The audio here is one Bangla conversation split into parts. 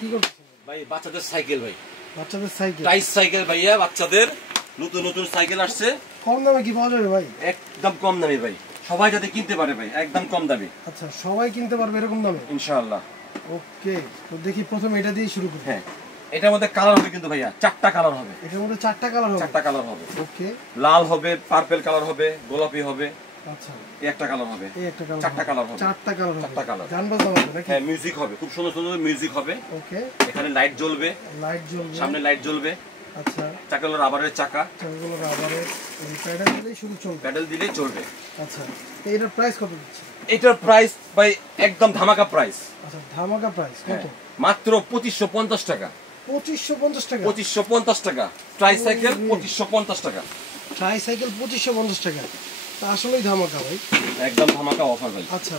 কি করতেছেন ভাই? বাচ্চাদের সাইকেল ভাই, বাচ্চাদের সাইকেল, টাইস সাইকেল ভাইয়া, বাচ্চাদের নতুন নতুন সাইকেল আসছে। কম দামে কি পাওয়া যাবে ভাই? একদম কম দামে ভাই, সবাই যাতে কিনতে পারে ভাই, একদম কম দামে। আচ্ছা, সবাই কিনতে পারবে এরকম দামে ইনশাআল্লাহ। ওকে, তো দেখি প্রথমে এটা দিয়ে শুরু করি। হ্যাঁ, এটার মধ্যে কালার হবে কিন্তু ভাইয়া, 4টা কালার হবে। এটার মধ্যে 4টা কালার হবে? 4টা কালার হবে। ওকে, লাল হবে, পার্পল কালার হবে, গোলাপি হবে। আচ্ছা, এই একটা কালার হবে, এই একটা কালার, 4টা কালার হবে। 4টা কালার হবে। 4টা কালার, গান বাজনা হবে নাকি? হ্যাঁ, মিউজিক হবে, খুব সুন্দর সুন্দর মিউজিক হবে। ওকে, এখানে লাইট জ্বলবে, লাইট জ্বলবে, সামনে লাইট জ্বলবে। আচ্ছা, চাকাগুলো রাবারের চাকা, চাকাগুলো রাবারের, এই প্যাডেল দিলেই শুরু চলবে? প্যাডেল দিলেই চলবে। আচ্ছা, তো এটার প্রাইস কত দিচ্ছে? এটার প্রাইস ভাই একদম ধামাকা প্রাইস। আচ্ছা, ধামাকা প্রাইস কত? মাত্র 2550 টাকা। 2550 টাকা? 2550 টাকা ট্রাই সাইকেল, 2550 টাকা ট্রাই সাইকেল, 2550 টাকা। তা আসলেই ধামাকা ভাই, একদম ধামাকা অফার ভাই। আচ্ছা,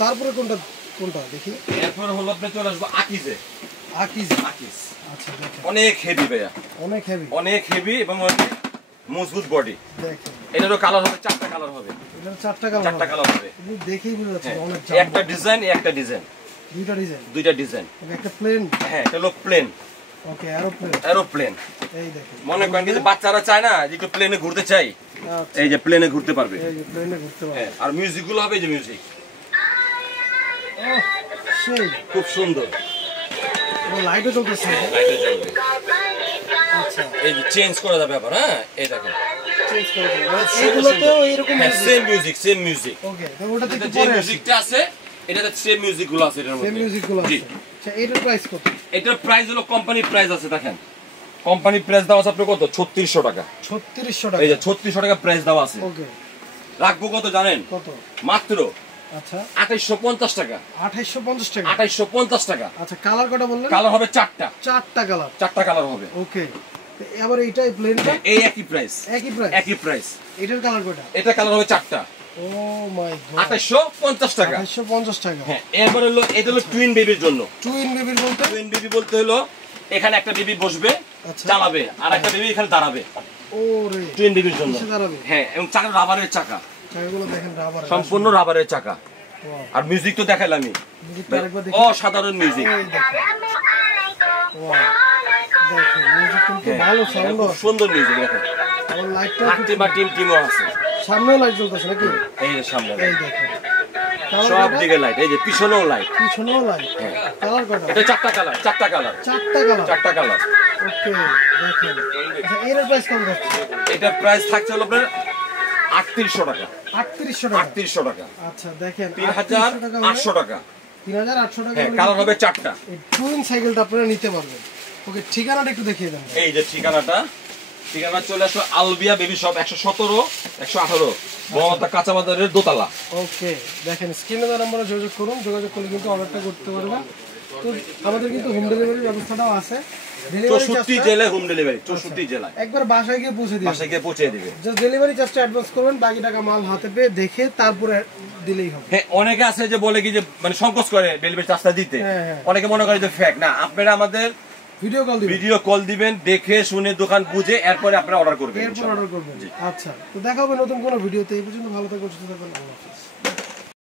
তারপরে কোনটা কোনটা দেখি? এরপর হলো আপনি চলে আসবো আকিজে। আকিজ, আকিজ আচ্ছা, দেখেন অনেক হেভি ভাইয়া, অনেক হেভি, অনেক হেভি এবং অনেক মজবুত বডি। দেখেন এটারও কালার হবে, 4টা কালার হবে। এটার 4টা কালার, 4টা কালার হবে। আপনি দেখেই বুঝা যাচ্ছে অনেক একটা ডিজাইন, একটা ডিজাইন, দুইটা ডিজাইন, দুইটা ডিজাইন। ওকে, একটা প্লেন, হ্যাঁ, এটা হলো প্লেন, ওকে, এরোপ্লেন, এরোপ্লেন। এই দেখেন, মনে করেন কিন্তু বাচ্চারা চায় না যে একটু প্লেনে ঘুরতে চাই, আচ্ছা, এই যে প্লেনে ঘুরতে পারবে। এই যে প্লেনে ঘুরতে পারবে। হ্যাঁ, আর মিউজিক গুলো হবে, এই যে মিউজিক ওহ, সেই খুব সুন্দর, লাইটও চলতেছে, লাইটে জ্বলবে। আচ্ছা, এই যে চেঞ্জ করা যাবে আবার। হ্যাঁ, এই দেখেন চেঞ্জ করে দিবেন, এইগুলোতেও এরকম সেম মিউজিক, সেম মিউজিক। ওকে, তো ওটাতে একটু যে পরে আসি, মিউজিকটা আছে এটাতে সেম মিউজিক গুলো আছে এটার সেম মধ্যে। মিউজিক গুলো জি। আছে। আচ্ছা, এটার প্রাইস কত? এটার প্রাইস হলো কোম্পানি প্রাইস আছে, দেখেন কোম্পানি প্রাইস দেওয়া আছে আপনার কত, 3600 টাকা। 3600 টাকা, এই যে 3600 টাকা প্রাইস দেওয়া আছে। ওকে, রাখবো কত জানেন? কত? মাত্র আচ্ছা, 2850 টাকা। 2850 টাকা, 2850 টাকা। আচ্ছা, কালার কটা বললেন? কালার হবে 4টা, 4টা কালার, 4টা কালার হবে। ওকে, তো এবার এইটাই প্লেনটা এই একই প্রাইস, একই প্রাইস, একই প্রাইস। এটার কালার কটা? এটা কালার হবে 4টা, ও মাই গড, 2850 টাকা। 2850 টাকা। হ্যাঁ, এবার হলো এটা হলো টুইন বেবির জন্য। টুইন বেবির বলতে? টুইন বেবি বলতে হলো এখানে একটা বেবি বসবে, আচ্ছা, চালাবে, আর একটা বেবি এখানে দাঁড়াবে। ওরে, টুইন বেবির জন্য। কিসে দাঁড়াবে? হ্যাঁ, এবং চাকা রাবারের চাকা, চাকাগুলো দেখেন রাবার, সম্পূর্ণ রাবারের চাকা। ওয়াও, আর মিউজিক তো দেখাইলাম আমি, মিউজিকটা আরেকবার দেখি। অসাধারণ মিউজিক। এই দেখেন, ওয়াও, দেখেন মিউজিক কিন্তু ভালো সাউন্ড খুব আছে, সুন্দর মিউজিক। দেখেন আর লাইটটা হাঁটতে বা টিম টিমও আছে, সামনেও লাইট জ্বলতেছে নাকি? এই যে সামনে এই দেখেন, কালার সব কটা? দিকে লাইট, এই যে পিছনেও লাইট। পিছনেও লাইট, হ্যাঁ। কালার কটা? এটা 4টা কালার, 4টা কালার, 4টা কালার, 4টা কালার। ওকে, দেখেন, আচ্ছা, এর প্রাইস কত যাচ্ছে? এটার প্রাইস থাকছে হলো আপনার 3800 টাকা। 3800 টাকা, 3800 টাকা, আচ্ছা, দেখেন 3800 টাকা। 3800 টাকা, হ্যাঁ, কালার হবে 4টা। এই টুইন সাইকেলটা আপনারা নিতে পারবেন। ওকে, ঠিকানাটা একটু দেখিয়ে দেন। এই যে ঠিকানাটা, ঠিকানা চলে আসলো আলবিয়া বেবি শপ, 117 118 বড়তা কাঁচা বাজারের দোতলা। ওকে, দেখেন স্ক্রিনে দেওয়া নম্বরে যোগাযোগ করুন, যোগাযোগ করলে কিন্তু অর্ডারটা করতে পারবেন। তো আমাদের কিন্তু হোম ডেলিভারির ব্যবস্থাটাও আছে, ডেলিভারি 64 জেলায় হোম ডেলিভারি, 64 জেলায় একবার বাসায় গিয়ে পৌঁছে দিবেন, বাসায় গিয়ে পৌঁছে দিবে। জাস্ট ডেলিভারি চার্জটা অ্যাডভান্স করবেন, বাকি টাকা মাল হাতে পেয়ে দেখে তারপরে দিলেই হবে। হ্যাঁ, অনেকে আছে যে বলে কি যে মানে সংকোচ করে ডেলিভারি চার্জটা দিতে, হ্যাঁ, হ্যাঁ। অনেকে মনে করে যে ফেক না। আপনারা আমাদের ভিডিও কল দিবেন, ভিডিও কল দিবেন, দেখে শুনে দোকান বুঝে এরপরে আপনারা অর্ডার করবেন, এরপর অর্ডার করবেন। আচ্ছা, তো দেখা হবে নতুন কোনো ভিডিওতে। এই পর্যন্ত ভালো থাকবেন, সুস্থ থাকবেন, আল্লাহ হাফেজ।